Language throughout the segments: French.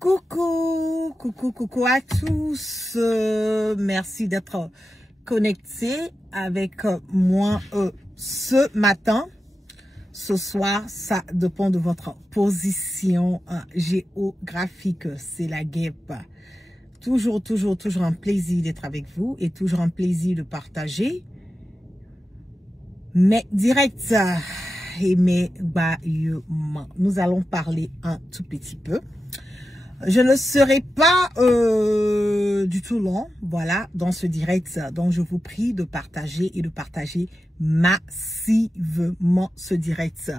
Coucou, coucou, coucou à tous. Merci d'être connectés avec moi ce matin. Ce soir, ça dépend de votre position géographique. C'est la guêpe. Toujours un plaisir d'être avec vous et toujours un plaisir de partager mes directs et mes bâillements. Nous allons parler un tout petit peu. Je ne serai pas du tout long, voilà, dans ce direct. Donc, je vous prie de partager et de partager massivement ce direct.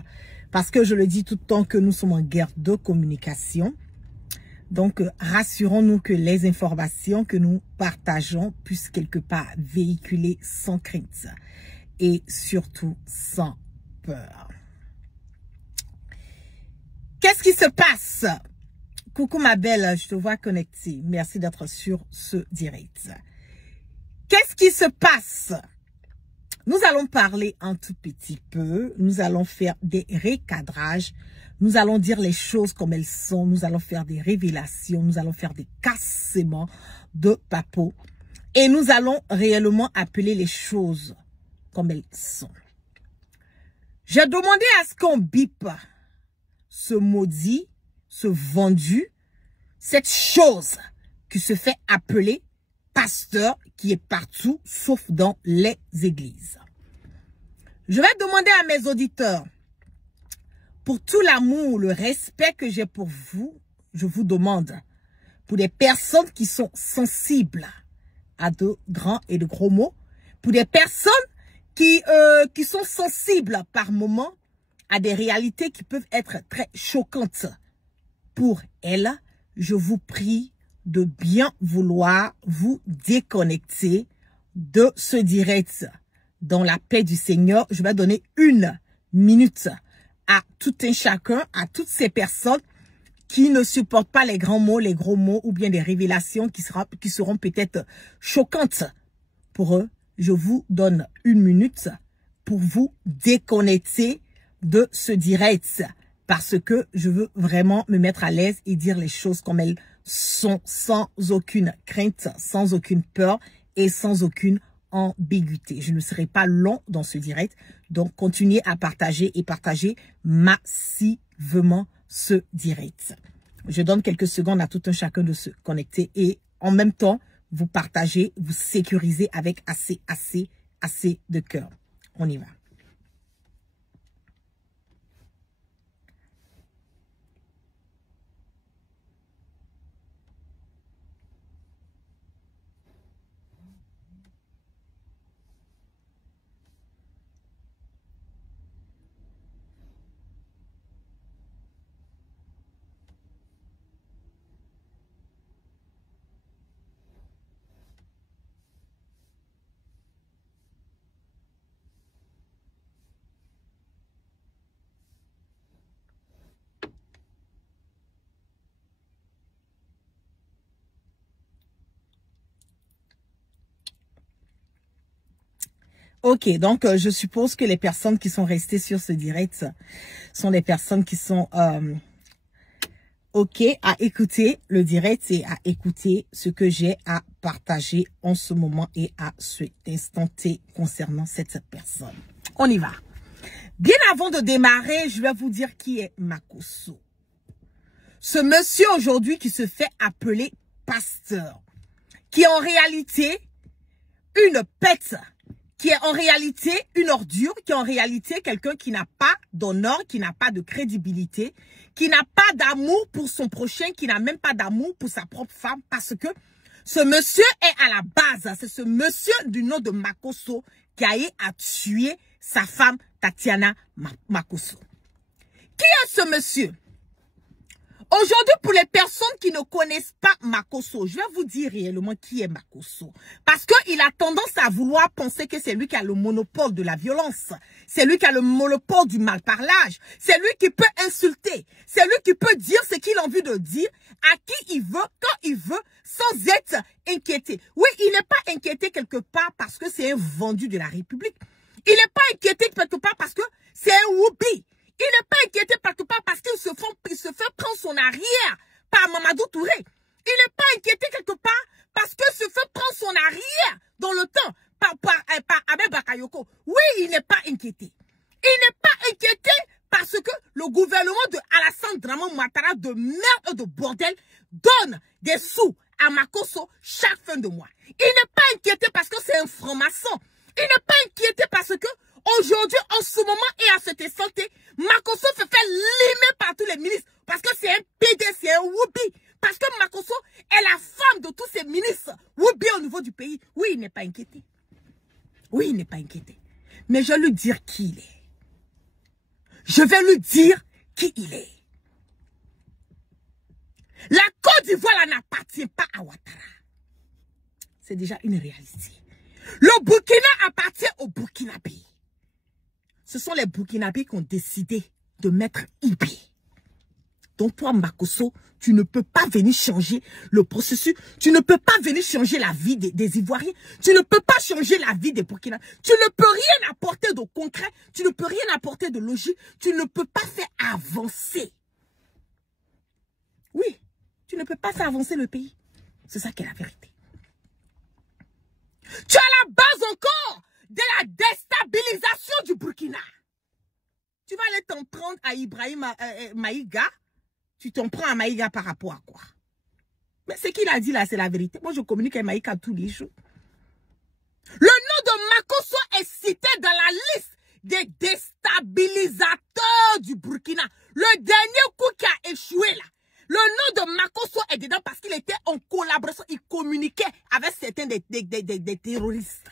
Parce que je le dis tout le temps que nous sommes en guerre de communication. Donc, rassurons-nous que les informations que nous partageons puissent quelque part véhiculer sans crainte et surtout sans peur. Qu'est-ce qui se passe? Coucou ma belle, je te vois connectée. Merci d'être sur ce direct. Qu'est-ce qui se passe? Nous allons parler un tout petit peu. Nous allons faire des recadrages. Nous allons dire les choses comme elles sont. Nous allons faire des révélations. Nous allons faire des cassements de papeau. Et nous allons réellement appeler les choses comme elles sont. J'ai demandé à ce qu'on bip ce maudit, ce vendu, cette chose qui se fait appeler pasteur, qui est partout, sauf dans les églises. Je vais demander à mes auditeurs, pour tout l'amour, le respect que j'ai pour vous, je vous demande, pour des personnes qui sont sensibles à de grands et de gros mots, pour des personnes qui sont sensibles par moments à des réalités qui peuvent être très choquantes pour elles, je vous prie de bien vouloir vous déconnecter de ce direct. Dans la paix du Seigneur, je vais donner 1 minute à tout un chacun, à toutes ces personnes qui ne supportent pas les grands mots, les gros mots ou bien des révélations qui seront peut-être choquantes pour eux. Je vous donne 1 minute pour vous déconnecter de ce direct. Parce que je veux vraiment me mettre à l'aise et dire les choses comme elles sont, sans aucune crainte, sans aucune peur et sans aucune ambiguïté. Je ne serai pas long dans ce direct, donc continuez à partager et partager massivement ce direct. Je donne quelques secondes à tout un chacun de se connecter et en même temps, vous partagez, vous sécurisez avec assez de cœur. On y va. Ok, donc je suppose que les personnes qui sont restées sur ce direct sont des personnes qui sont ok à écouter le direct et à écouter ce que j'ai à partager en ce moment et à cet instant T concernant cette personne. On y va. Bien avant de démarrer, je vais vous dire qui est Makosso. Ce monsieur aujourd'hui qui se fait appeler pasteur, qui est en réalité une pète, qui est en réalité une ordure, qui est en réalité quelqu'un qui n'a pas d'honneur, qui n'a pas de crédibilité, qui n'a pas d'amour pour son prochain, qui n'a même pas d'amour pour sa propre femme, parce que ce monsieur est à la base, c'est ce monsieur du nom de Makosso qui a eu à tuer sa femme Tatiana Makosso. Qui est ce monsieur? Aujourd'hui, pour les personnes qui ne connaissent pas Makosso, je vais vous dire réellement qui est Makosso. Parce qu'il a tendance à vouloir penser que c'est lui qui a le monopole de la violence. C'est lui qui a le monopole du malparlage. C'est lui qui peut insulter. C'est lui qui peut dire ce qu'il a envie de dire, à qui il veut, quand il veut, sans être inquiété. Oui, il n'est pas inquiété quelque part parce que c'est un vendu de la République. Il n'est pas inquiété quelque part parce que c'est un whoopi. Il n'est pas inquiété quelque part parce qu'il se fait prendre son arrière par Mamadou Touré. Il n'est pas inquiété quelque part parce que ce feu prend son arrière dans le temps par Ahmed Bakayoko. Oui, il n'est pas inquiété. Il n'est pas inquiété parce que le gouvernement de Alassane Dramane Ouattara de merde et de bordel donne des sous à Makosso chaque fin de mois. Il n'est pas inquiété parce que c'est un franc-maçon. Il n'est pas inquiété parce que aujourd'hui, en ce moment et à cette santé, Makosso se fait limer par tous les ministres parce que c'est un PD, c'est un Woubi. Parce que Makosso est la femme de tous ces ministres Woubi au niveau du pays. Oui, il n'est pas inquiété. Oui, il n'est pas inquiété. Mais je vais lui dire qui il est. Je vais lui dire qui il est. La Côte d'Ivoire n'appartient pas à Ouattara. C'est déjà une réalité. Le Burkina appartient aux Burkinabés. Ce sont les Burkinabés qui ont décidé de mettre Ibi. Donc toi, Makosso, tu ne peux pas venir changer le processus. Tu ne peux pas venir changer la vie des Ivoiriens. Tu ne peux pas changer la vie des Burkinabés. Tu ne peux rien apporter de concret. Tu ne peux rien apporter de logique. Tu ne peux pas faire avancer. Oui, tu ne peux pas faire avancer le pays. C'est ça qui est la vérité. Tu es à la base encore de la déstabilisation du Burkina. Tu vas aller t'en prendre à Ibrahim Maïga. Tu t'en prends à Maïga par rapport à quoi? Mais ce qu'il a dit là, c'est la vérité. Moi, je communique avec Maïga tous les jours. Le nom de Makosso est cité dans la liste des déstabilisateurs du Burkina. Le dernier coup qui a échoué là. Le nom de Makosso est dedans parce qu'il était en collaboration. Il communiquait avec certains des terroristes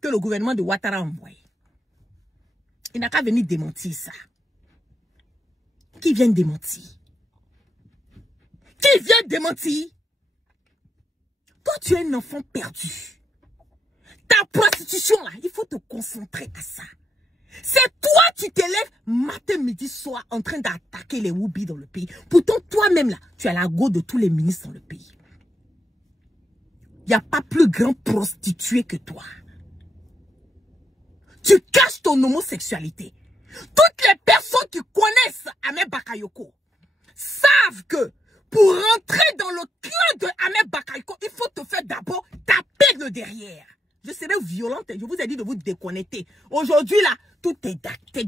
que le gouvernement de Ouattara a envoyé. Il n'a qu'à venir démentir ça. Qui vient démentir? Qui vient démentir? Quand tu es un enfant perdu, ta prostitution là, il faut te concentrer à ça. C'est toi qui t'élèves matin, midi, soir en train d'attaquer les Woubi dans le pays. Pourtant, toi-même là, tu as la go de tous les ministres dans le pays. Il n'y a pas plus grand prostitué que toi. Tu caches ton homosexualité. Toutes les personnes qui connaissent Ahmed Bakayoko savent que pour rentrer dans le clan de Ahmed Bakayoko, il faut te faire d'abord taper le derrière. Je serai violente, je vous ai dit de vous déconnecter. Aujourd'hui, là, tout est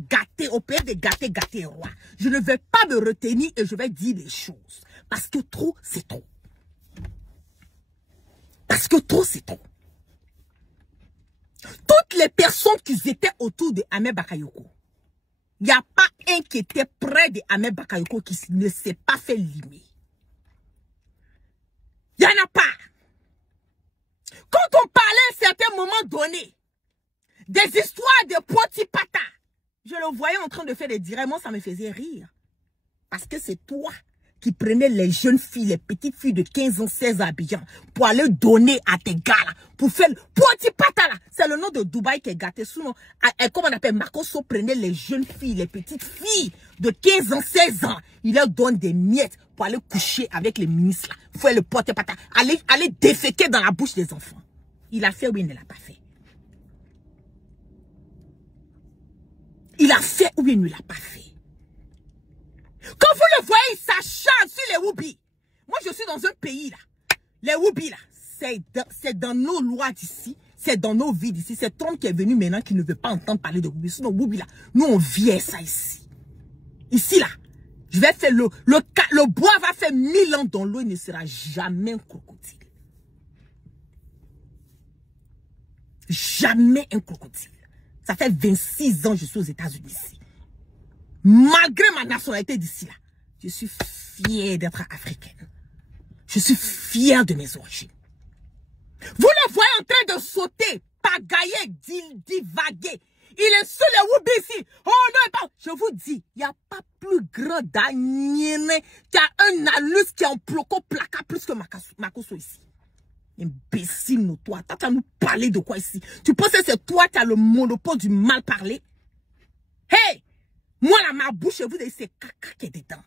gâté, au pays de gâté, roi. Je ne vais pas me retenir et je vais dire les choses. Parce que trop, c'est trop. Parce que trop, c'est trop. Toutes les personnes qui étaient autour de Ahmed Bakayoko, il n'y a pas un qui était près de Ahmed Bakayoko qui ne s'est pas fait limer. Il n'y en a pas. Quand on parlait à un certain moment donné des histoires de Potipata, je le voyais en train de faire des directs, moi ça me faisait rire. Parce que c'est toi qui prenais les jeunes filles, les petites filles de 15 ans, 16 ans à Abidjan, pour aller donner à tes gars là, pour faire le Potipata là. C'est le nom de Dubaï qui est gâté. Sinon, comme on appelle, Makosso prenait les jeunes filles, les petites filles de 15 ans, 16 ans. Il leur donne des miettes pour aller coucher avec les ministres là. Faire le Potipata. Aller déféquer dans la bouche des enfants. Il a fait ou il ne l'a pas fait? Il a fait ou il ne l'a pas fait? Quand vous le voyez, il s'acharne sur les Woubi. Moi, je suis dans un pays là. Les Woubi là, c'est dans nos lois d'ici. C'est dans nos vies d'ici. C'est Trump qui est venu maintenant qui ne veut pas entendre parler de Woubi. Sinon, Woubi là, nous on vit ça ici. Ici là, je vais faire le bois va faire 1000 ans dans l'eau, il ne sera jamais un crocodile. Jamais un crocodile. Ça fait 26 ans que je suis aux États-Unis ici. Malgré ma nationalité d'ici là, je suis fière d'être africaine. Je suis fière de mes origines. Vous le voyez en train de sauter, pagailler, divaguer. Il est sur les Woubi ici. Oh non, je vous dis, il n'y a pas plus grand d'agnéné qui a un anus qui est en placa plus que Makosso ici. Imbécile, nous, toi. Tu vas nous parler de quoi ici? Tu penses que c'est toi qui as le monopole du mal parler? Hey! Moi, là, ma bouche, vous avez c'est caca qui est dedans.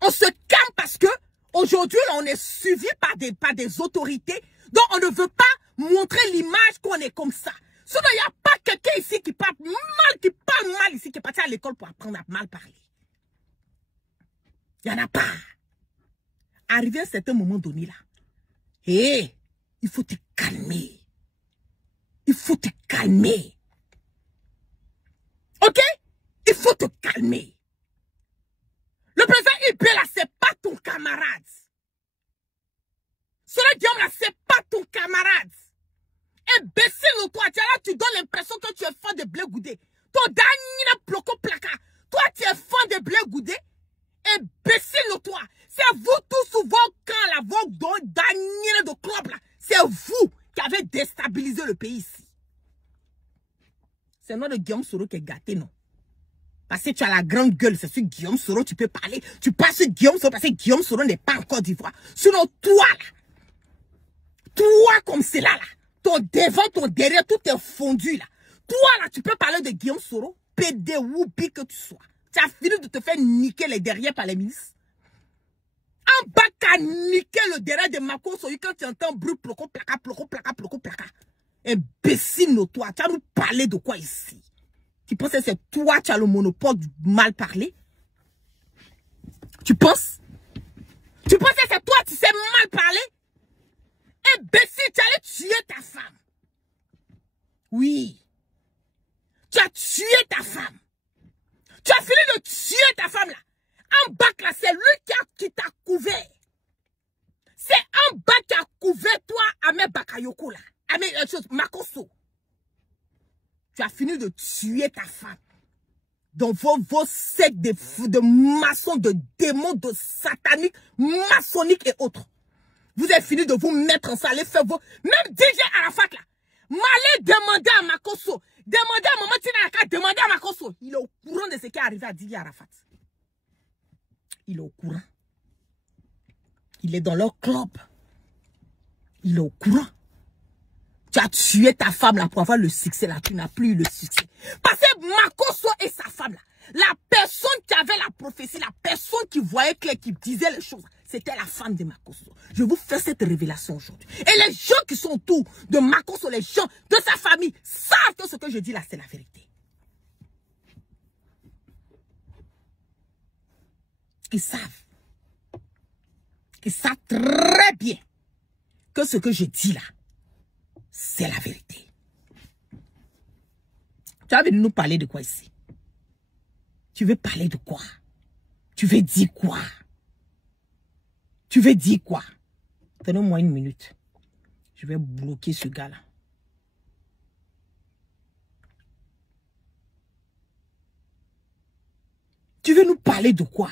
On se calme parce que aujourd'hui, là, on est suivi par des autorités. Donc, on ne veut pas montrer l'image qu'on est comme ça. Sinon, il n'y a pas quelqu'un ici qui parle mal ici, qui est parti à l'école pour apprendre à mal parler. Il n'y en a pas. arrivé à un certain moment donné là, hé, il faut te calmer. Il faut te calmer. Ok? Il faut te calmer. Le président Ibé là, c'est pas ton camarade. Cela Guillaume là, c'est pas ton camarade. Imbécile, toi, tu donnes l'impression que tu es fan de Blé Goudé. Ton dernier ploco placa. Toi, tu es fan de Blé Goudé. Imbécile, toi. C'est vous tous souvent quand la vogue dernier de club là. C'est vous qui avez déstabilisé le pays ici. C'est le nom de Guillaume Soro qui est gâté, non? Parce que tu as la grande gueule, c'est sur Guillaume Soro, tu peux parler. Tu passes sur Guillaume Soro parce que Guillaume Soro n'est pas en Côte d'Ivoire. Sinon, toi là, toi comme c'est là, ton devant, ton derrière, tout est fondu là. Toi là, tu peux parler de Guillaume Soro, pédé woupi que tu sois. Tu as fini de te faire niquer les derrière par les ministres. En bas, qu'à niquer le derrière de Mako Soyi quand tu entends bruit, ploco, placa, ploco, placa, ploco, placa. Imbécile, toi, tu vas nous parler de quoi ici? Tu penses que c'est toi qui as le monopole du mal parler? Tu penses? Tu penses que c'est toi qui sais mal parler? Imbécile, tu allais tuer ta femme. Oui. Tu as tué ta femme. Tu as fini de tuer ta femme là. En bas là, c'est lui qui t'a couvert. C'est en bas qui a couvert toi, Amé Bakayoko là. Amé, Makoso. Tu as fini de tuer ta femme. Dans vos sectes de maçons, de démons, de sataniques, maçonniques et autres. Vous avez fini de vous mettre en salle, faire vos... Même DJ Arafat là. M'allez demander à Makoso. Demandez à Maman Tinaka, demandez à Makoso. Il est au courant de ce qui est arrivé à DJ Arafat. Il est au courant. Il est dans leur club. Il est au courant. Tu as tué ta femme là pour avoir le succès là. Tu n'as plus eu le succès. Parce que Makoso et sa femme là, la personne qui avait la prophétie, la personne qui voyait clair, qui disait les choses, c'était la femme de Makoso. Je vous fais cette révélation aujourd'hui. Et les gens qui sont autour de Makoso, les gens de sa famille, savent que ce que je dis là, c'est la vérité. Ils savent. Ils savent très bien que ce que je dis là, c'est la vérité. Tu as venu nous parler de quoi ici? Tu veux parler de quoi? Tu veux dire quoi? Tu veux dire quoi? Donnez-moi une minute. Je vais bloquer ce gars-là. Tu veux nous parler de quoi?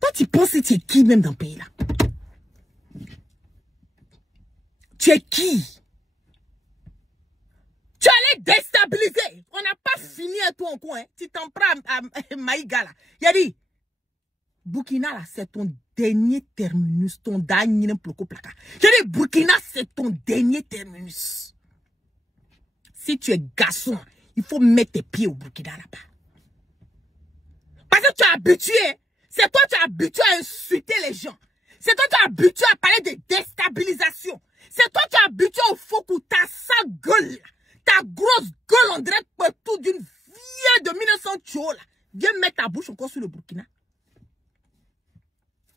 Toi, tu penses que tu es qui même dans le pays là? Tu es qui? Tu allais déstabiliser. On n'a pas fini à toi en coin. Hein. Tu t'en prends à Maïga là. Il a dit, Burkina là, c'est ton dernier terminus. Ton dernier ploco placa. J'ai dit, Burkina, c'est ton dernier terminus. Si tu es garçon, il faut mettre tes pieds au Burkina là-bas. Parce que tu es habitué. C'est toi qui es habitué à insulter les gens. C'est toi qui es habitué à parler de déstabilisation. C'est toi qui es habitué au faux coup. Ta sale gueule, ta grosse gueule, on dirait tout d'une vieille de 1900 chou là. Viens mettre ta bouche encore sur le Burkina.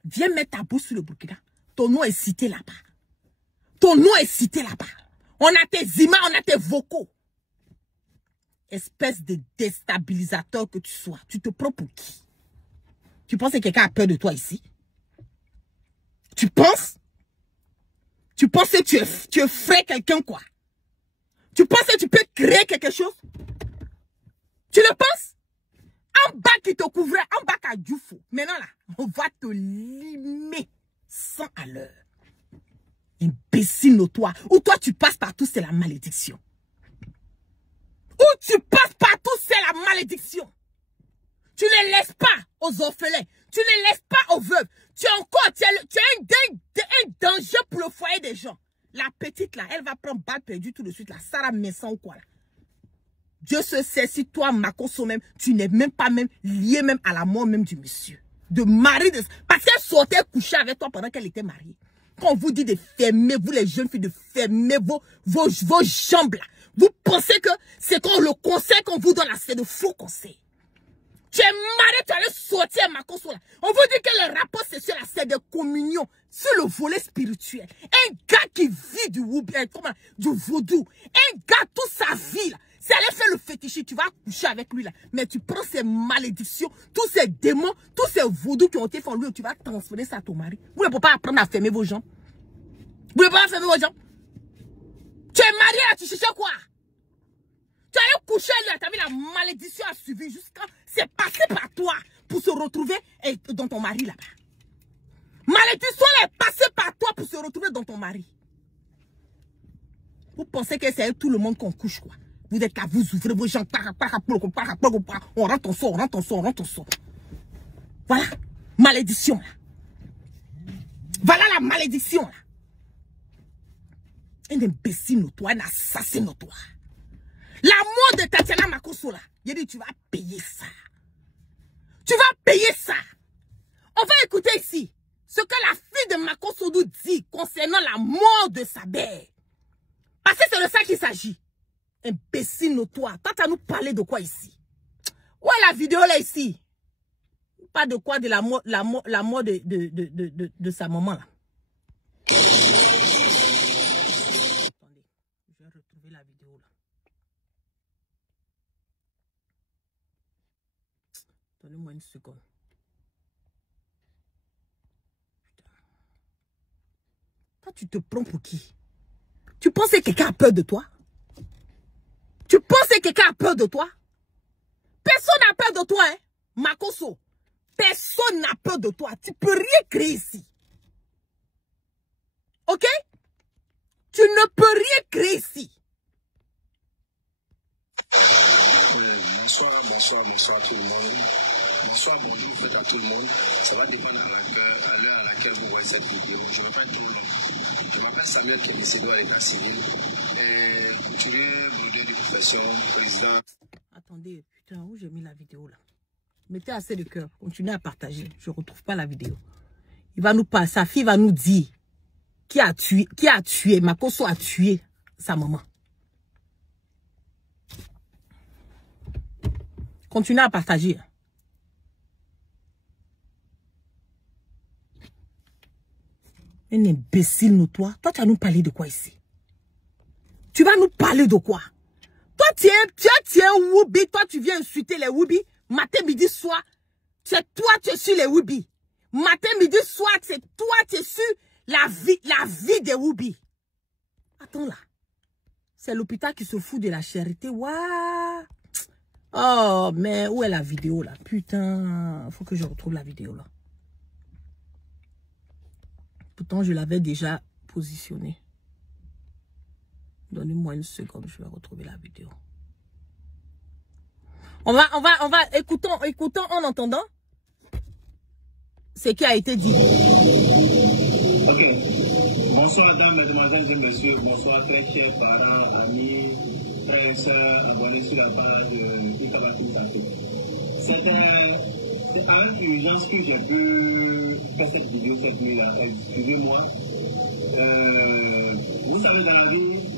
Viens mettre ta bouche sur le Burkina. Ton nom est cité là-bas. Ton nom est cité là-bas. On a tes images, on a tes vocaux. Espèce de déstabilisateur que tu sois. Tu te prends pour qui? Tu penses que quelqu'un a peur de toi ici? Tu penses? Tu penses que tu effraies quelqu'un quoi? Tu penses que tu peux créer quelque chose? Tu le penses? En bas qui te couvrait, en bas qu'à Djoufo. Maintenant là, on va te limer 100 à l'heure. Imbécile toi. Ou toi tu passes partout, c'est la malédiction. Où tu passes partout, c'est la malédiction. Tu ne laisses pas aux orphelins. Tu ne laisses pas aux veuves. Tu as un danger pour le foyer des gens. La petite là, elle va prendre balle perdue tout de suite. La Sarah Messan ou quoi là. Dieu se sait si toi, Makoso même, tu n'es même pas même lié même à la mort même du monsieur. De mari de... Parce qu'elle sortait coucher avec toi pendant qu'elle était mariée. Quand on vous dit de fermer, vous les jeunes filles, de fermer vos jambes là. Vous pensez que c'est quand le conseil qu'on vous donne là, c'est de faux conseils. Tu es marié, tu allais sortir sortir ma console. On vous dit que le rapport sexuel, c'est de communion sur le volet spirituel. Un gars qui vit du vaudou. Un gars, toute sa vie, là. Si elle fait le fétiche, tu vas coucher avec lui là. Mais tu prends ces malédictions, tous ces démons, tous ces vaudous qui ont été faits en lui, tu vas transférer ça à ton mari. Vous ne pouvez pas apprendre à fermer vos jambes. Vous ne pouvez pas fermer vos jambes. Tu es marié là, tu cherches quoi? Tu as couché là, tu as vu la malédiction à suivre jusqu'à c'est passé par toi pour se retrouver dans ton mari là-bas. Malédiction là est passée par toi pour se retrouver dans ton mari. Vous pensez que c'est avec tout le monde qu'on couche quoi? Vous êtes là, vous ouvrez vos jambes, on rentre en sort, on rentre en sort, on rentre en sort. Voilà, malédiction là. Voilà la malédiction là. Un imbécile notoire, un assassin notoire. La mort de Tatiana Makosso là, il dit tu vas payer ça. Tu vas payer ça. On va écouter ici ce que la fille de Makosso nous dit concernant la mort de sa mère. Parce que c'est de ça qu'il s'agit. Imbécile notoire. Toi, tu as nous parlé de quoi ici? Où est la vidéo là ici? Pas de quoi de la mort de sa maman là. Attendez, je vais retrouver la vidéo là. Donnez-moi une seconde. Putain. Toi, tu te prends pour qui? Tu penses que quelqu'un a peur de toi? Tu penses que quelqu'un a peur de toi? Personne n'a peur de toi, hein? Makosso. Personne n'a peur de toi. Tu peux rien créer ici. Ok? Tu ne peux rien créer ici. Bonsoir tout le monde. Bonsoir, bonjour à tout le monde. Ça va dépendre à l'heure à laquelle vous voyez cette vidéo. Je ne vais pas tout le monde. Je m'appelle Samuel Kélissédo à l'état civil. Tu es mon de profession, président. Attendez, putain, où j'ai mis la vidéo là? Mettez assez de cœur. Continuez à partager. Je ne retrouve pas la vidéo. Il va nous parler. Sa fille va nous dire qui a tué. Makosso a tué sa maman. Continuez à partager. Un imbécile notoire. Toi, tu vas nous parler de quoi ici? Tu vas nous parler de quoi? Toi, tu es un Woubi. Toi, tu viens insulter les Woubi. Matin, midi, soir. C'est toi, tu es sur les Woubi. Matin, midi, soir, c'est toi, tu es sur la vie des Woubi. Attends là. C'est l'hôpital qui se fout de la charité. Waouh. Oh, mais où est la vidéo là? Putain, faut que je retrouve la vidéo là. Pourtant, je l'avais déjà positionnée. Donnez-moi une seconde, je vais retrouver la vidéo. On va, écoutons en entendant ce qui a été dit. Ok. Bonsoir, dames, mesdemoiselles et messieurs. Bonsoir, très chers parents, amis, frères et sœurs, abonnés sur la page de Ikabatou Santé. C'est avec urgence que j'ai pu faire cette vidéo cette nuit-là. Excusez-moi. Vous savez, dans la vie,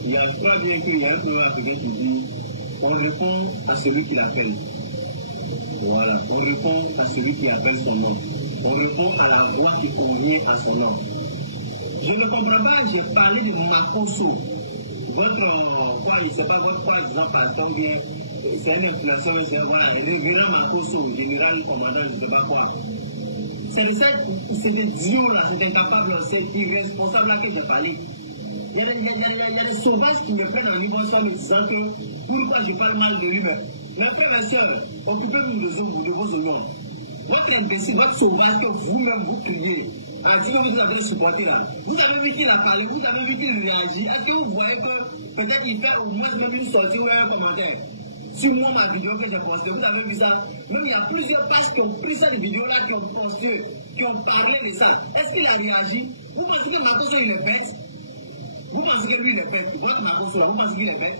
je crois bien qu'il y a un peu africain qui dit on répond à celui qui l'appelle. Voilà, on répond à celui qui appelle son nom. On répond à la voix qui convient à son nom. Je ne comprends pas, j'ai parlé de Makosso. Votre, quoi, je ne sais pas, votre quoi, exemple, par exemple, bien, c'est un influenceur, voilà, révérend Makosso, général, commandant, je ne sais pas quoi. C'est des dieux là, c'est incapable, c'est irresponsable là que j'ai parlé. Il y a des sauvages qui me prennent en niveau en me disant que pourquoi je parle mal de lui. Mais frères et sœurs, occupez-vous de vos unions. Votre imbécile, votre sauvage que vous-même vous criez, en disant que vous avez supporté là. Vous avez vu qu'il a parlé, vous avez vu qu'il réagit. Est-ce que vous voyez que peut-être il fait au moins même une sortie ou un commentaire sur moi, ma vidéo que j'ai postée? Vous avez vu ça? Même il y a plusieurs pages qui ont pris cette vidéo-là, qui ont posté, qui ont parlé de ça. Est-ce qu'il a réagi? Vous pensez que Makosso il est bête? Vous pensez que lui il est bête? Votre Makosso là, vous pensez qu'il est bête?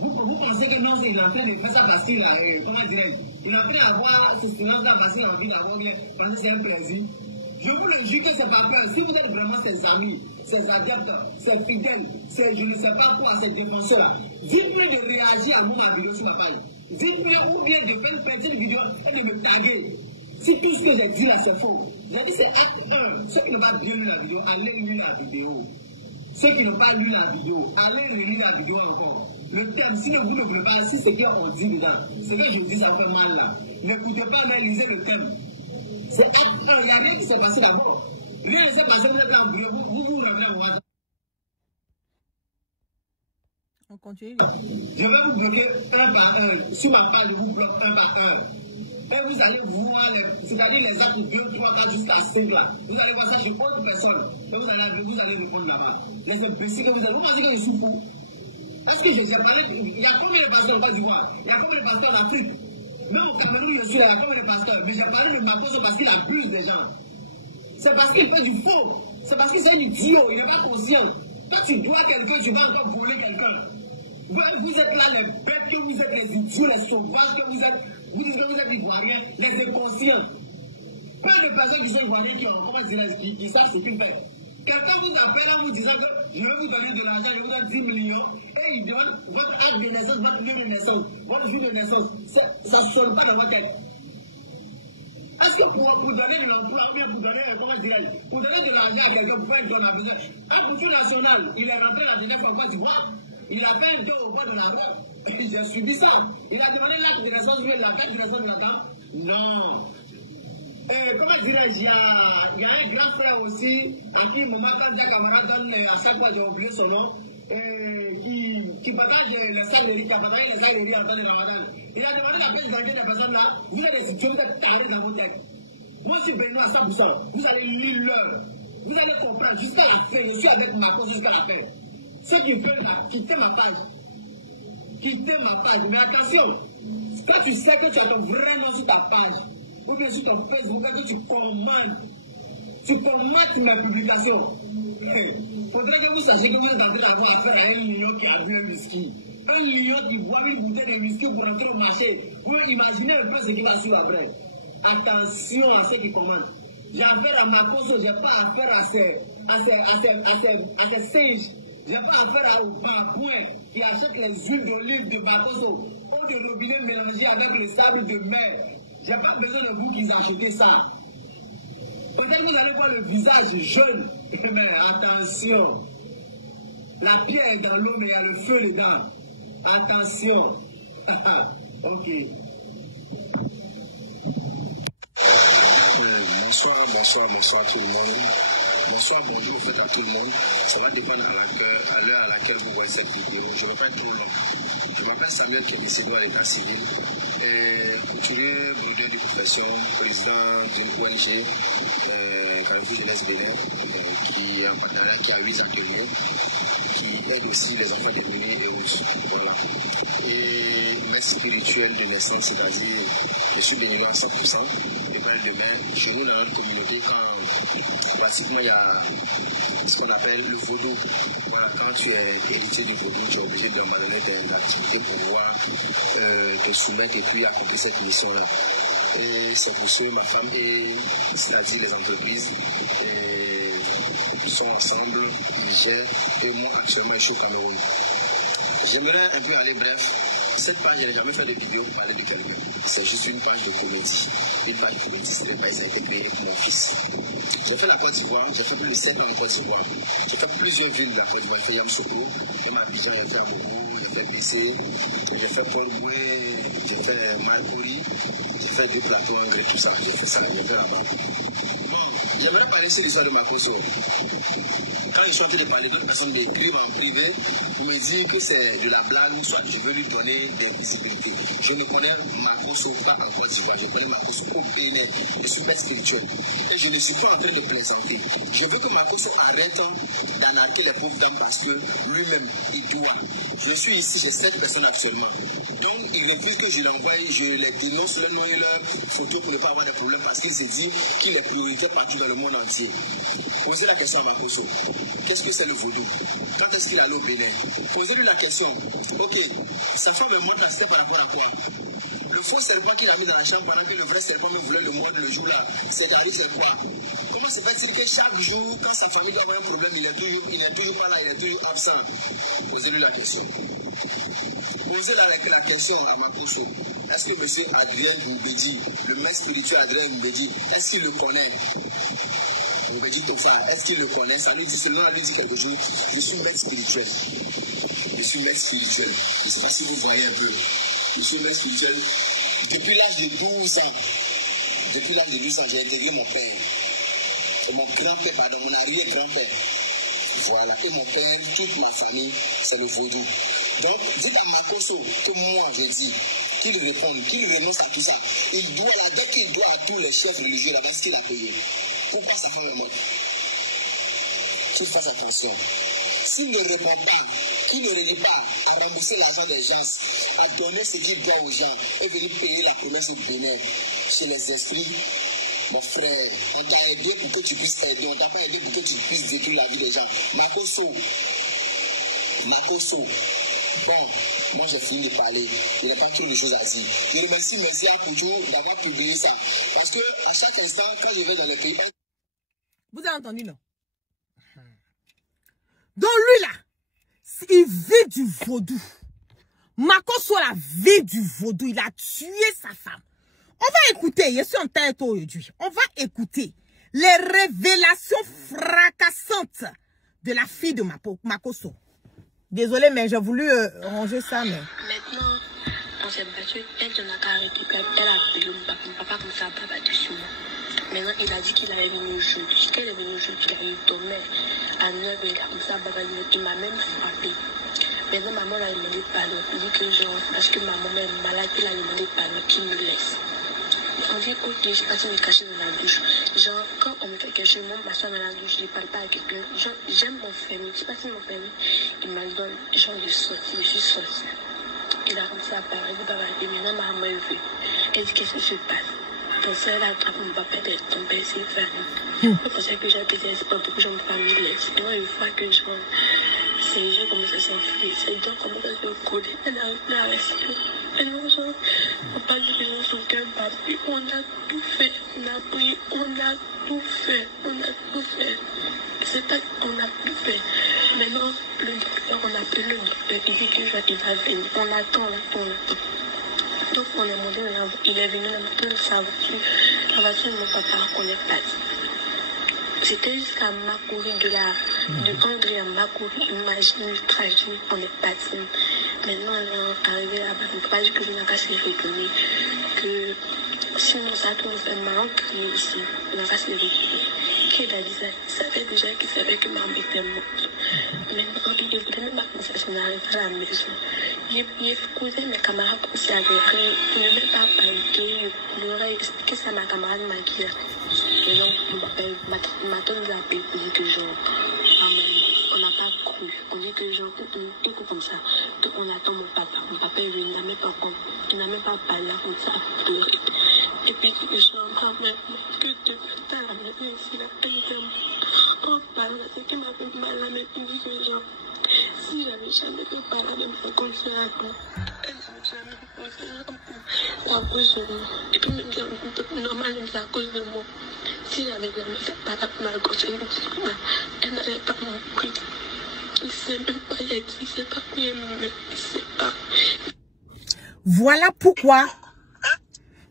Vous pensez que non, il est en train de faire ça parce qu'il a, comment dirais-je, il est en train d'avoir ce silence là parce qu'il a envie d'avoir bien, parce que c'est un plaisir. Je vous le jure que c'est pas peur. Si vous êtes vraiment ses amis, ses adeptes, ses fidèles, ses je ne sais pas quoi, ses défenseurs, dites-lui de réagir à moi, ma vidéo sur ma page. Dites-lui ou bien de faire une petite vidéo et de me taguer. Si tout ce que j'ai dit là c'est faux. J'ai dit c'est acte 1. Ceux qui n'ont pas bien lu la vidéo, allez lire la vidéo. Ceux qui n'ont pas lu la vidéo, allez lire la vidéo encore. Le thème, si vous ne voulez pas, si c'est qu'on dit dedans, ce que je dis ça fait mal là. N'écoutez pas, mais lisez le thème. C'est acte 1, il n'y a rien qui s'est passé d'abord. Rien ne s'est passé, vous êtes en brûlé, vous revenez en WhatsApp. On continue. Je vais vous bloquer un par un. Sur ma page, je vous bloque un par un. Et vous allez voir, c'est-à-dire les actes 2, 3, 4 jusqu'à 5 là. Vous allez voir ça chez autre personne. Et vous allez répondre là-bas. Les imbéciles que vous allez. Vous pensez que je suis fou? Est-ce que j'ai parlé? Il y a combien de pasteurs en Côte d'Ivoire? Il y a combien de pasteurs en Afrique? Même au Cameroun, je suis là, il y a combien de pasteurs? Mais j'ai parlé de Makosso parce qu'il abuse des gens. C'est parce qu'il fait du faux. C'est parce qu'il c'est un idiot. Il n'est pas conscient. Quand tu dois quelqu'un, tu vas encore voler quelqu'un. Vous êtes là les bêtes, que vous êtes les idiots, les sauvages, que vous êtes. Vous dites que vous êtes ivoiriens, les inconscients. Plein de personnes qui sont ivoiriens qui savent ce qu'ils font. Quelqu'un vous appelle en vous disant que je vais vous donner de l'argent, je vous donne 10 millions, et il donne votre acte de naissance, votre lieu de naissance, votre jour de naissance. Ça ne sonne pas dans votre tête. Est-ce que pour donner de l'emploi, ou bien pour donner, comment je dirais, pour donner de l'argent à quelqu'un, pourquoi il donne la besoin? Un couture national, il est rentré à la dernière fois, tu vois, il a fait un tour au bord de la rue. J'ai subi ça. Il a demandé l'acte de naissance, lui, l'acte de naissance de l'enfant. Non. Comment dirais-je, il y a un grand frère aussi, à qui maman, quand Jacques Camara donne, à chaque fois j'ai oublié son nom, qui partage les sacs de riz, qui a partagé les sacs de riz en temps de Ramadan. Il a demandé la paix d'identité des personnes là, vous êtes des idiots, vous êtes tarés dans vos têtes. Moi, je suis Benoît à 100%. Vous allez lire l'heure. Vous allez comprendre jusqu'à la fin. Je suis avec ma cause jusqu'à la fin. Ceux qui veulent quitter ma page. Quitter ma page. Mais attention, quand tu sais que tu es vraiment sur ta page, ou bien sur ton Facebook, que tu commandes mes publications. Il faudrait que vous sachiez que vous êtes en train d'avoir affaire à un lion qui a bu un whisky. Un lion qui boit une bouteille de whisky pour entrer au marché. Vous imaginez un peu ce qui va suivre après. Attention à ceux qui commandent. J'ai affaire à ma cause, je n'ai pas affaire à ces singes. Je n'ai pas affaire au babouin qui achète les huiles d'olive de Bakoso ou de robinet mélangé avec le sable de mer. Je n'ai pas besoin de vous qui achetez ça. Peut-être que vous allez voir le visage jeune, mais attention. La pierre est dans l'eau, mais il y a le feu dedans. Attention. Ok. Bonsoir tout le monde. Bonsoir, bonjour en fait à tout le monde. Ça va dépendre à l'heure à laquelle vous voyez cette vidéo. Je ne vais pas être trop long. Je m'appelle Samuel Kémisségo à l'état civil. Couturier, boudin de profession, président d'une ONG, Carrefour Jeunesse Bénin, qui est un partenaire qui a 8 ateliers, qui aide aussi les enfants démunis et autres. Voilà. Et maître spirituel de naissance, c'est-à-dire je suis bénévole à 100%. L'école de mer, chez nous dans notre communauté, quand pratiquement il y a ce qu'on appelle le vaudou. Voilà, quand tu es héritier du vaudou, tu es obligé d'abandonner tes activités pour pouvoir te soumettre et puis accomplir cette mission-là. Et c'est pour ça que ma femme c'est-à-dire les entreprises, sont ensemble, ils gèrent, et moi actuellement je suis au Cameroun. J'aimerais un peu aller bref. Cette page, je n'ai jamais fait de vidéo pour parler de quelqu'un. C'est juste une page de comédie. Une page de comédie, c'est le pays qui a été créé pour mon fils. J'ai fait la Côte d'Ivoire, j'ai fait plus de 7 ans en Côte d'Ivoire. J'ai fait plusieurs villes de la Côte d'Ivoire. J'ai fait Yamoussoukro, j'ai fait Abidjan, j'ai fait Abobo, j'ai fait Bessé, j'ai fait Port-Boué, j'ai fait Malpouri, j'ai fait des plateaux anglais, tout ça. J'ai fait ça, j'ai fait là-bas. Bon, j'aimerais parler sur l'histoire de Makosso. Quand je suis en train de parler, d'autres personnes m'écrivent en privé pour me dire que c'est de la blague, soit je veux lui donner des visibilités. Je ne connais Makosso pas en Côte d'Ivoire, je connais Makosso au Bénin, je suis père spirituel. Et je ne suis pas en train de plaisanter. Je veux que Makosso arrête d'anarquer les pauvres dames parce que lui-même, il doit. Je suis ici, j'ai 7 personnes actuellement. Donc, il refuse que je l'envoie, je les dénonce seulement et leur photo pour ne pas avoir des problèmes parce qu'il se dit qu'il est prioritaire partout dans le monde entier. Posez la question à Makosso. Qu'est-ce que c'est le vaudou? Quand est-ce qu'il a allé au Bénin? Posez-lui la question. Ok, sa femme me montre la step par rapport à quoi? Le faux serpent qu'il a mis dans la chambre pendant que le vrai serpent me voulait le mordre le jour là, c'est-à-dire c'est quoi? Comment se fait-il que chaque jour, quand sa famille doit avoir un problème, il n'est toujours pas là, il est toujours absent? Posez-lui la question. poser la question à Makoso. Est-ce que M. Adrien Mbedi, le maître spirituel Adrien Mbedi, est-ce qu'il le connaît? On me dit comme ça, est-ce qu'il le connaît? Ça lui dit seulement, lui dit quelque chose. Je suis maître spirituel. Je suis maître spirituel. Je ne sais pas si vous voyez un peu. Je suis maître spirituel. Depuis l'âge de 12 ans, j'ai intégré mon père. Et mon grand-père, pardon, mon arrière-grand-père. Voilà, et mon père, toute ma famille, c'est le vaudou. Donc, dites à Makoso que moi, je dis, qu'il réponde, qu'il renonce à tout ça. Il doit, là, dès qu'il doit à tous les chefs religieux, là, est-ce qu'il a payé? Pourquoi sa femme est morte? Qu'il fasse attention. S'il ne répond pas, qu'il ne réunit pas à rembourser l'argent des gens, à donner ce qu'il doit aux gens, et venir payer la promesse du bonheur chez les esprits, mon frère, on t'a aidé pour que tu puisses aider, on t'a pas aidé pour que tu puisses détruire la vie des gens. Makoso, bon, moi j'ai fini de parler, il n'y a pas trop de choses à dire. Je remercie M. Akoutou d'avoir publié ça, parce que à chaque instant, quand je vais dans le pays... Vous avez entendu, non? Donc lui là, il vit du vaudou. Makoso la vie du vaudou, il a tué sa femme. On va écouter, je suis en tête aujourd'hui. On va écouter les révélations fracassantes de la fille de Makoso. Désolée, mais j'ai voulu ranger ça, mais... Maintenant, on s'est battu. Elle n'a qu'à arrêter. Elle a appelé mon papa comme ça, papa dessus moi. Maintenant, il a dit qu'il allait venir aujourd'hui. Quand il est venu aujourd'hui, il dormait à 9h. Il a comme ça, il m'a même frappé. Maintenant, maman l'a demandé de parler. Il dit que genre, parce que ma maman est malade, il a demandé de parler, qu'il me laisse. On dit, ok, je suis partie me cacher dans la douche. Genre, quand on me fait quelque chose, moi, ma soeur dans la douche, je ne parle pas à quelqu'un. Genre, j'aime mon famille. Je suis partie de mon famille. Il m'a dit, genre, je suis sortie. Il a commencé à parler, et maintenant, ma maman est venue. Elle dit, qu'est-ce qui se passe? Ton soeur, elle a attrapé mon papa, ton père, c'est famille. C'est pour ça que j'ai dit, c'est pas beaucoup de gens de famille laisse. Et moi, une fois que je vois, ces gens commencent à s'enfuir, ces gens commencent à se coller, elle n'arrive plus à respirer. Et non, genre, on parle de gens son cœur battu, on a tout fait, on a prié, on a tout fait. C'est pas qu'on a tout fait. Maintenant, le docteur, on a appelé le docteur, il dit qu'il va venir. On l'attend. Donc on a demandé, il est venu dans sa voiture. La voiture de mon papa, on est parti. C'était jusqu'à Makori de André à Makori, imagine, tragique, on est parti. Maintenant, on est arrivé là-bas, mon papa dit que je n'ai qu'à se retourner, que sinon ça tout fait mal, crier ici, on n'a qu'à se retourner. Qu'il a dit ça, il savait déjà qu'il savait que maman était morte. Maintenant, il voulait même pas commencer à arriver à la maison. J'ai écouté mes camarades comme si avec eux, il ne m'a pas paniqué, il aurait expliqué ça à ma camarade Makia. Et donc, ma tante nous a appelé pour dire que genre, on n'a pas cru. On dit que genre, tout comme ça. Donc, on attend mon papa. Mon papa, il n'a même pas parlé comme ça, à pleurer. Et puis, genre, maman, que tu fais ça, la maison ici, la peine de mon papa, c'est qui m'a fait mal, la maison, il dit que genre, si j'avais jamais fait par la même fois qu'on fait avec moi, elle n'avait jamais fait à cause de moi. Et puis, même si normal, c'est à cause de moi. Si j'avais jamais fait par la même fois, elle n'allait pas m'ouvrir. Il ne sait même pas, il ne sait pas qui elle m'aime, il ne sait pas. Voilà pourquoi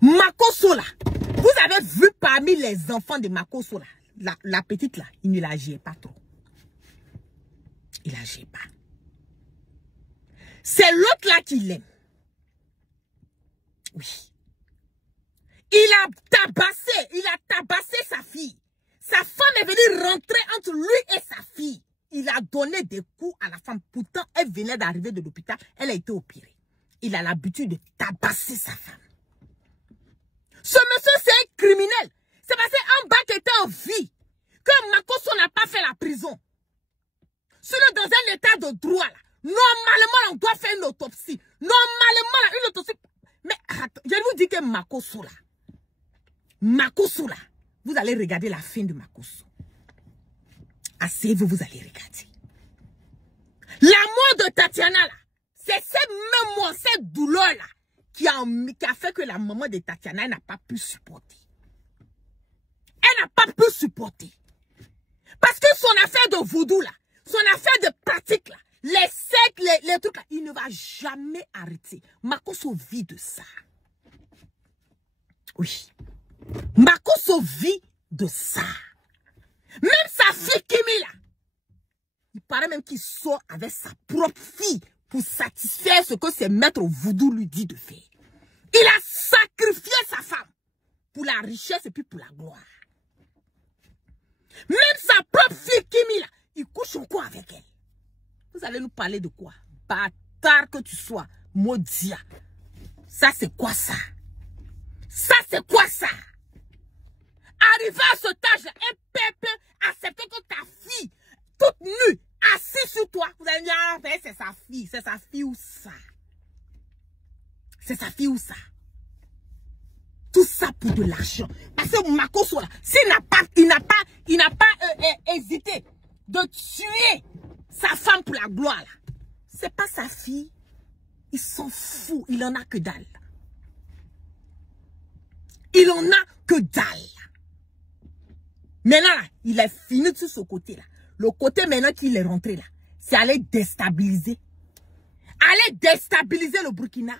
Makoso là, vous avez vu parmi les enfants de Makoso là, la petite là, il ne l'agit pas trop. Il n'agit pas. C'est l'autre là qui l'aime. Oui. Il a tabassé sa fille. Sa femme est venue rentrer entre lui et sa fille. Il a donné des coups à la femme. Pourtant, elle venait d'arriver de l'hôpital. Elle a été opérée. Il a l'habitude de tabasser sa femme. Ce monsieur, c'est un criminel. C'est parce qu'en bas qui était en vie que Makoso n'a pas fait la prison. Sinon, dans un état de droit, là, normalement, on doit faire une autopsie. Normalement, là, une autopsie. Mais attends, je vous dis que Makoso, là, vous allez regarder la fin de Makoso. Asseyez-vous, vous allez regarder. La mort de Tatiana, là, c'est cette même mort, cette douleur-là, qui a fait que la maman de Tatiana n'a pas pu supporter. Elle n'a pas pu supporter. Parce que son affaire de vaudou, là, son affaire de pratique, là, les sectes, les trucs là, il ne va jamais arrêter. Makosso vit de ça. Oui. Makosso vit de ça. Même sa fille Kimi là. Il paraît même qu'il sort avec sa propre fille pour satisfaire ce que ses maîtres voodoo lui dit de faire. Il a sacrifié sa femme pour la richesse et puis pour la gloire. Même sa propre fille Kimi là, il couche encore avec elle. Vous allez nous parler de quoi? Bâtard que tu sois, maudit. Ça c'est quoi ça? Ça c'est quoi ça? Arriver à cet âge-là, un peuple accepter que ta fille, toute nue, assise sur toi, vous allez dire, ah, c'est sa fille ou ça? C'est sa fille ou ça? Tout ça pour de l'argent. Parce que Makosso là, il n'a pas hésité de tuer sa femme pour la gloire là. C'est pas sa fille. Il s'en fout. Il en a que dalle. Il en a que dalle. Maintenant là, il est fini sur ce côté là. Le côté maintenant qu'il est rentré là, c'est aller déstabiliser. Aller déstabiliser le Burkina.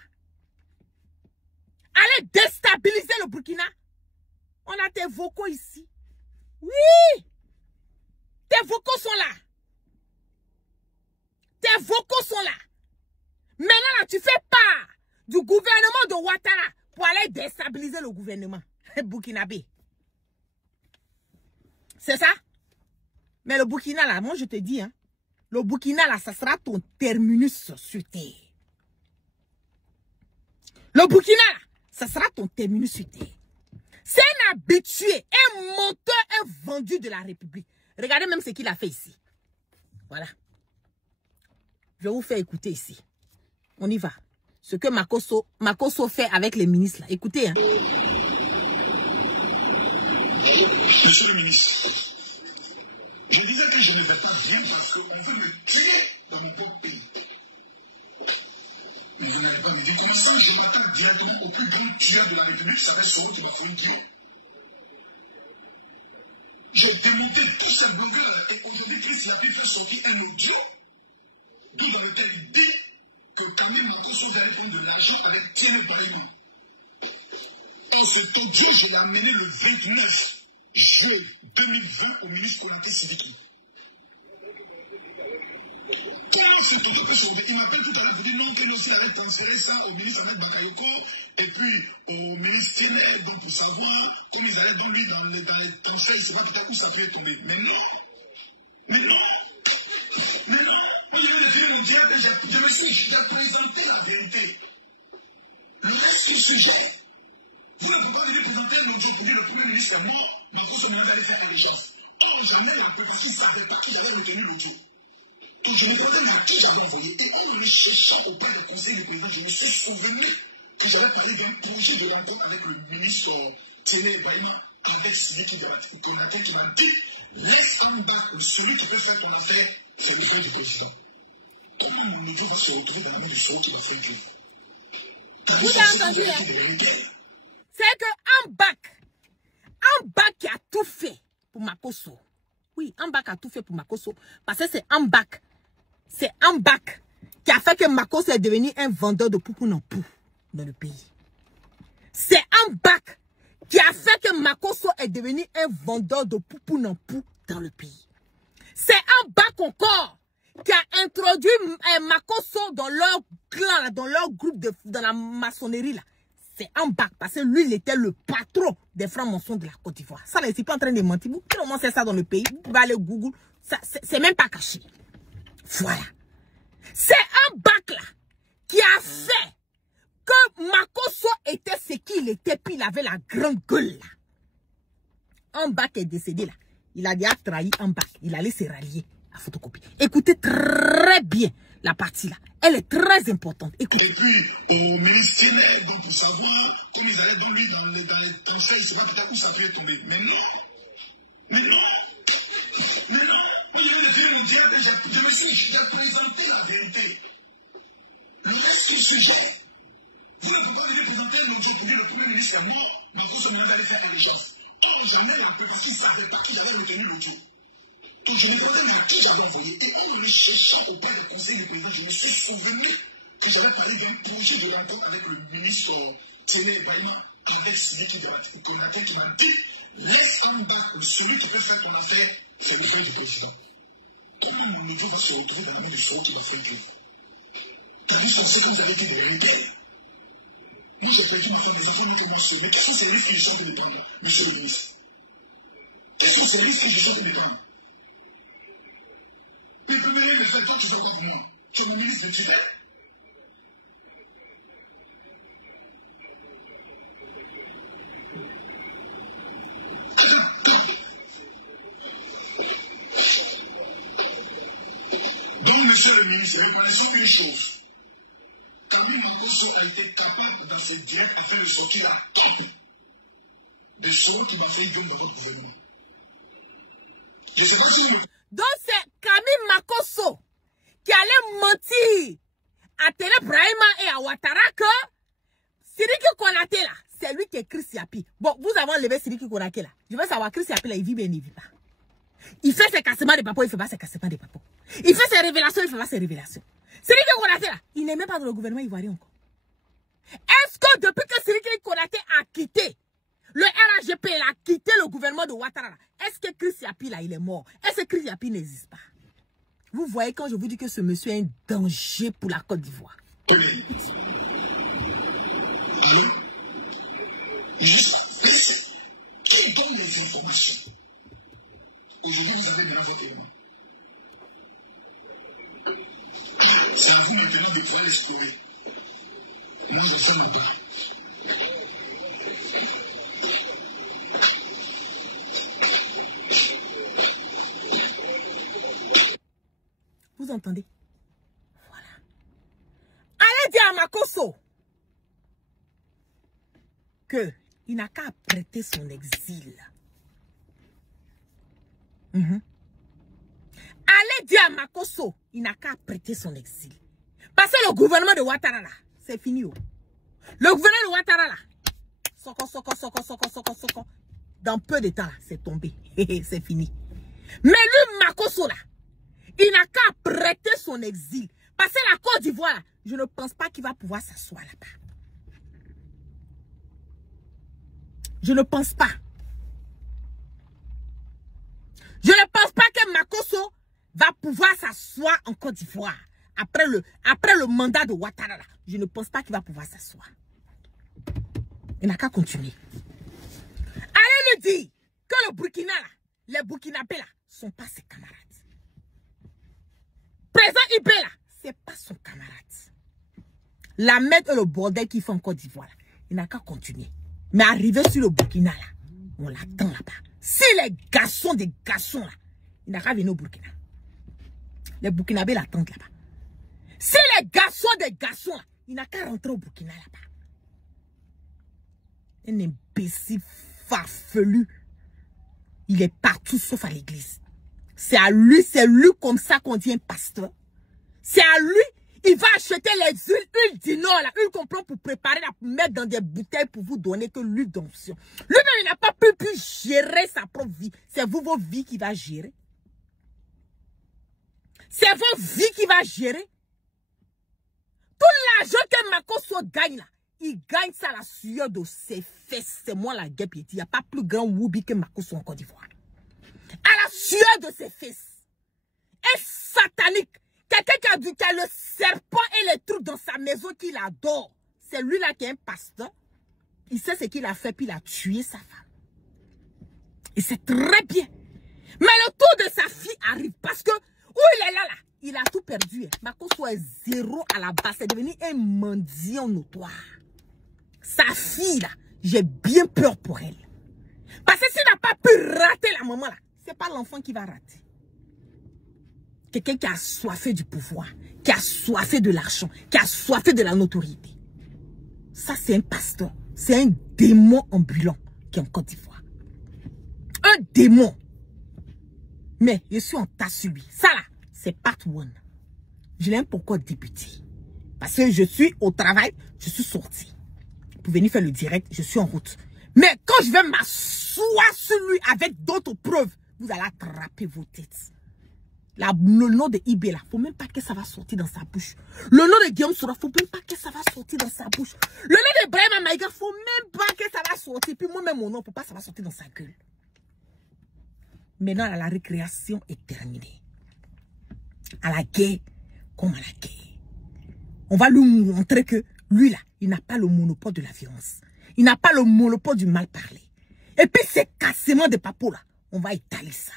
Allez déstabiliser le Burkina. On a tes vocaux ici. Oui. Tes vocaux sont là. Tes vocaux sont là. Maintenant, là, tu fais part du gouvernement de Ouattara pour aller déstabiliser le gouvernement burkinabé. C'est ça? Mais le Burkina, là, moi, je te dis, hein, le Burkina, là, ça sera ton terminus sur terre. Le Burkina, là, ça sera ton terminus sur terre. C'est un habitué, un menteur, un vendu de la République. Regardez même ce qu'il a fait ici. Voilà. Je vais vous faire écouter ici. On y va. Ce que Makosso fait avec les ministres là. Écoutez. Hein. Monsieur le ministre, je disais que je ne vais pas bien parce qu'on veut me tuer dans mon propre pays. Mais vous n'allez pas me dire comment ça, je m'attends directement au plus grand tueur de la République, ça va être Soro qui m'a fait une guillaume. J'ai démonté tous ces blogueurs et aujourd'hui, Chris Lapi fait sortir un audio dans lequel il dit que Camille Makosso allait prendre de l'argent avec Tiene Baïma. Et cet audio, je l'ai amené le 29 juillet 2020 au ministre Konaté Sidiki. Comment cet audio peut sauver? Il m'appelle tout à l'heure pour dire non, qu'il aussi allait transférer ça au ministre Ahmed Bakayoko et puis au ministre Tiene, donc pour savoir comme ils allaient dans lui dans les transferts, il ne sait pas peut-être où ça peut tomber. Mais non. Mais non. Mais non. Moi, je viens de dire mon diable, je me suis présenté la vérité. Le reste du sujet, vous n'avez pas venu présenter un audio pour dire le premier ministre est mort, mais vous se allez faire l'urgence. Et jamais la peu parce qu'il ne savait pas qui avait retenu l'audio. Et je me demandais mais à qui j'avais envoyé. Et en me cherchant auprès du conseil du président, je me suis souvenu que j'avais parlé d'un projet de rencontre avec le ministre Tiene Baïma, avec Sidiki Konaté qui m'a dit laisse en bas celui qui peut faire ton affaire, c'est le frère du président. Comment mon audio va se retrouver dans la main du Soro qui va faire Dieu? Vous avez entendu, hein? C'est que Ambak qui a tout fait pour Makosso. Oui, Ambak a tout fait pour Makosso. Parce que c'est Ambak qui a fait que Makosso est devenu un vendeur de poupou non pou dans le pays. C'est Ambak qui a fait que Makosso est devenu un vendeur de poupou non pou dans le pays. C'est Ambak encore qui a introduit Makosso dans leur clan, là, dans leur groupe, dans la maçonnerie là. C'est Ambak parce que lui, il était le patron des francs-maçons de la Côte d'Ivoire. Ça, là, il n'est pas en train de mentir. Vous pouvez c'est ça dans le pays. Vous pouvez aller Google. C'est même pas caché. Voilà. C'est Ambak là qui a fait que Makosso était ce qu'il était, puis il avait la grande gueule là. Ambak est décédé là. Il a déjà trahi Ambak. Il allait se rallier à photocopie. Écoutez très bien la partie là. Elle est très importante. Écoutez. Et puis, au ministre Tiene, donc pour savoir comme ils allaient dans lui, dans les transferts, il ne sait pas peut-être où ça peut tomber. Mais non. Mais non. Mais non. Moi, je viens de dire mon diable, je me suis présenté la vérité. Le reste du sujet, vous n'avez pas venu présenter un audio pour dire le premier ministre est mort, mais vous allez faire l'urgence. Et jamais la peu parce qu'il ne savait pas qui avait retenu l'audio. je me demandais même à qui j'avais envoyé. Et en me cherchant auprès des conseils du président, je me suis souvenu que j'avais parlé d'un projet de rencontre avec le ministre Télé Baïma, avec Sidiki Konaté, qui m'a dit laisse en bas celui qui peut faire ton affaire, c'est le frère du président. Comment mon audio va se retrouver dans la main de celui qui va faire Dieu? Car vous pensez que vous avez été des rebelles. Moi, j'ai perdu ma femme, mes enfants m'ont tellement sauvé. Quels sont ces risques que je suis en train de prendre, monsieur le ministre? Quels sont ces risques que je suis en train de prendre? Mais vous pouvez me faire, toi, tu fais pas pour moi. Tu es mon ministre de tutelle. Donc, monsieur le ministre, reconnaissons une chose. Camille Mancoso a été capable, dans ses directs, à faire sortir la top de ceux qui m'a fait gueule dans votre gouvernement. Je ne sais pas si vous me... Donc c'est Camille Mancoso qui allait mentir à Télé Brahima et à Ouattara que Sidiki Konaté là, c'est lui qui est Chris Yapi. Bon, vous avez enlevé Sidiki Konaté là. Je veux savoir, Chris Yapi là, il vit bien, il ne vit pas. Il fait ses cassements de papo, il ne fait pas ses cassements de papo. Il fait ses révélations, il ne fait pas ses révélations. Sidiki Konaté là, il n'est même pas dans le gouvernement ivoirien encore. Est-ce que depuis que Sidiki Konaté a quitté le RHGP, il a quitté le gouvernement de Ouattara, est-ce que Chris Yapi là, il est mort? Est-ce que Chris Yapi n'existe pas? Vous voyez quand je vous dis que ce monsieur est un danger pour la Côte d'Ivoire. Allô? Qui donne les informations? Aujourd'hui, vous avez maintenant votre témoin. C'est à vous maintenant de pouvoir l'explorer. Moi, je ne sais même pas. Vous entendez? Voilà. Allez dire à Mancoso que il n'a qu'à prêter son exil. Allez dire à Mancoso, il n'a qu'à prêter son exil. Parce que le gouvernement de Ouattara là, c'est fini. Oh. Le gouvernement de Ouattara là, soko. Dans peu de temps là, c'est tombé. C'est fini. Mais lui, Mancoso là, il n'a qu'à prêter son exil. Parce que la Côte d'Ivoire là, je ne pense pas qu'il va pouvoir s'asseoir là-bas. Je ne pense pas. Je ne pense pas que Mancoso va pouvoir s'asseoir en Côte d'Ivoire. Après le mandat de Ouattara, là, je ne pense pas qu'il va pouvoir s'asseoir. Il n'a qu'à continuer. Allez lui dire que le Burkina, là, les Burkinabés, là, ne sont pas ses camarades. Président Ibé, là, ce n'est pas son camarade. La merde et le bordel qu'il fait en Côte d'Ivoire, là, il n'a qu'à continuer. Mais arriver sur le Burkina, là, on l'attend là-bas. Si les garçons des garçons, là, il n'a qu'à venir au Burkina. Les Burkinabés l'attendent là-bas. Si les garçons des garçons, là, il n'a qu'à rentrer au Burkina là-bas. Un imbécile farfelu. Il est partout sauf à l'église. C'est lui comme ça qu'on dit un pasteur. C'est à lui. Il va acheter les huiles du Nord, là, huile qu'on prend pour préparer, là, pour mettre dans des bouteilles pour vous donner que l'huile d'onction. Lui-même, il n'a pas pu gérer sa propre vie. C'est vous, vos vies, qui va gérer. C'est vos vies qui va gérer. Tout l'argent que Mancoso gagne, là, il gagne ça à la sueur de ses fesses. C'est moi la guêpe. Il n'y a pas plus grand woubi que Mancoso en Côte d'Ivoire. À la sueur de ses fesses. Et satanique. Quelqu'un qui a le serpent et les trucs dans sa maison qu'il adore. C'est lui là qui est un pasteur. Il sait ce qu'il a fait, puis il a tué sa femme. Il sait très bien. Mais le tour de sa fille arrive parce que où il est là, il a tout perdu. Mancoso est zéro à la base. C'est devenu un mendiant notoire. Sa fille là, j'ai bien peur pour elle. Parce que s'il n'a pas pu rater la maman là, c'est pas l'enfant qui va rater. Quelqu'un qui a soifé du pouvoir, qui a soifé de l'argent, qui a soifé de la notoriété. Ça, c'est un pasteur. C'est un démon ambulant qui est en Côte d'Ivoire. Un démon. Mais je suis en tas sur lui. Ça là, c'est part one. Je l'aime pourquoi débuter. Parce que je suis au travail, je suis sorti. Pour venir faire le direct, je suis en route. Mais quand je vais m'asseoir sur lui avec d'autres preuves, vous allez attraper vos têtes. le nom de IB là, faut même pas que ça va sortir dans sa bouche. Le nom de Guillaume Sora, faut même pas que ça va sortir dans sa bouche. Le nom de Brahma Maïga, faut même pas que ça va sortir. Puis moi-même, mon nom, faut pas que ça va sortir dans sa gueule. Maintenant, la récréation est terminée. À la guerre, comme à la guerre. On va lui montrer que lui là, il n'a pas le monopole de la violence. Il n'a pas le monopole du mal parler. Et puis ces cassements de papo là, on va étaler ça.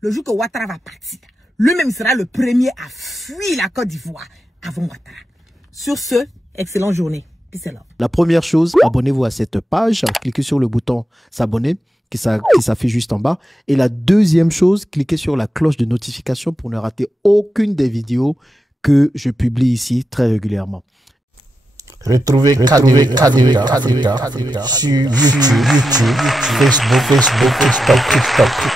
Le jour que Ouattara va partir, lui-même sera le premier à fuir la Côte d'Ivoire avant Ouattara. Sur ce, excellente journée. Peace and love. La première chose, abonnez-vous à cette page, cliquez sur le bouton s'abonner qui s'affiche juste en bas. Et la deuxième chose, cliquez sur la cloche de notification pour ne rater aucune des vidéos que je publie ici très régulièrement. Retrouvez KDW Africa sur YouTube, Facebook, TikTok.